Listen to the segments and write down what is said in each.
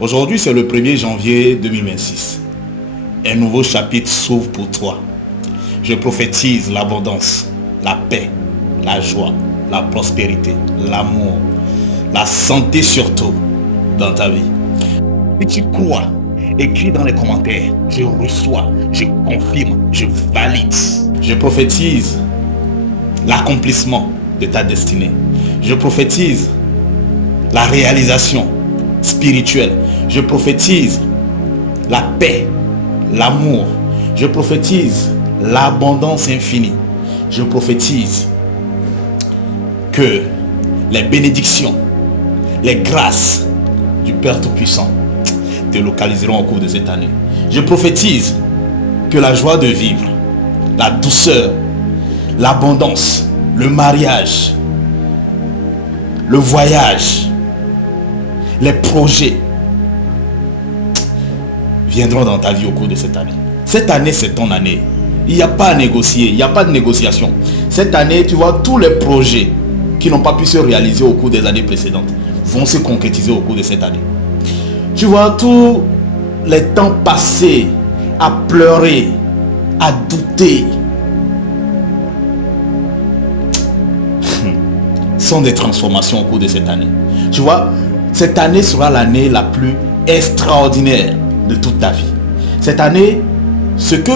Aujourd'hui, c'est le 1er janvier 2026. Un nouveau chapitre s'ouvre pour toi. Je prophétise l'abondance, la paix, la joie, la prospérité, l'amour, la santé surtout dans ta vie. Si tu crois, écris dans les commentaires. Je reçois, je confirme, je valide. Je prophétise l'accomplissement de ta destinée. Je prophétise la réalisation spirituelle. Je prophétise la paix, l'amour. Je prophétise l'abondance infinie. Je prophétise que les bénédictions, les grâces du Père Tout-Puissant te localiseront au cours de cette année. Je prophétise que la joie de vivre, la douceur, l'abondance, le mariage, le voyage, les projets viendront dans ta vie au cours de cette année. Cette année, c'est ton année. Il n'y a pas à négocier, il n'y a pas de négociation. Cette année, tu vois, tous les projets qui n'ont pas pu se réaliser au cours des années précédentes vont se concrétiser au cours de cette année. Tu vois, tous les temps passés à pleurer, à douter, sont des transformations au cours de cette année. Tu vois, cette année sera l'année la plus extraordinaire de toute ta vie. Cette année, ce que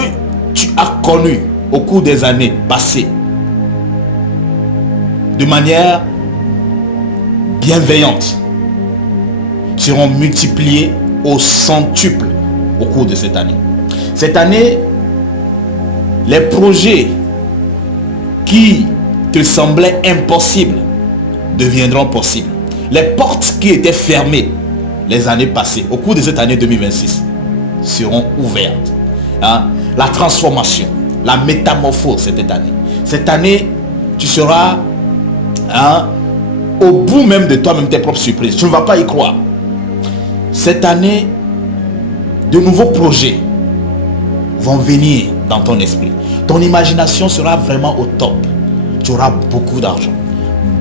tu as connu au cours des années passées, de manière bienveillante, seront multipliés au centuple au cours de cette année. Cette année, les projets qui te semblaient impossibles deviendront possibles. Les portes qui étaient fermées les années passées, au cours de cette année 2026, seront ouvertes. La transformation, la métamorphose cette année. Cette année, tu seras au bout même de toi-même tes propres surprises. Tu ne vas pas y croire. Cette année, de nouveaux projets vont venir dans ton esprit. Ton imagination sera vraiment au top. Tu auras beaucoup d'argent.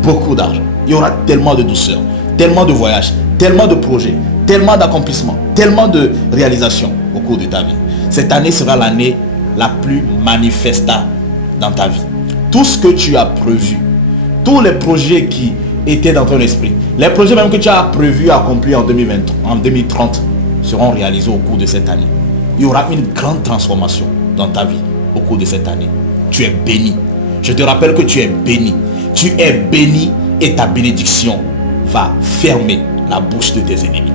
Beaucoup d'argent. Il y aura tellement de douceur, tellement de voyages, tellement de projets, tellement d'accomplissements, tellement de réalisations au cours de ta vie. Cette année sera l'année la plus manifesta dans ta vie. Tout ce que tu as prévu, tous les projets qui étaient dans ton esprit, les projets même que tu as prévu accomplir en 2023, en 2030 seront réalisés au cours de cette année. Il y aura une grande transformation dans ta vie au cours de cette année. Tu es béni. Je te rappelle que tu es béni. Tu es béni et ta bénédiction va fermer la bouche de tes ennemis.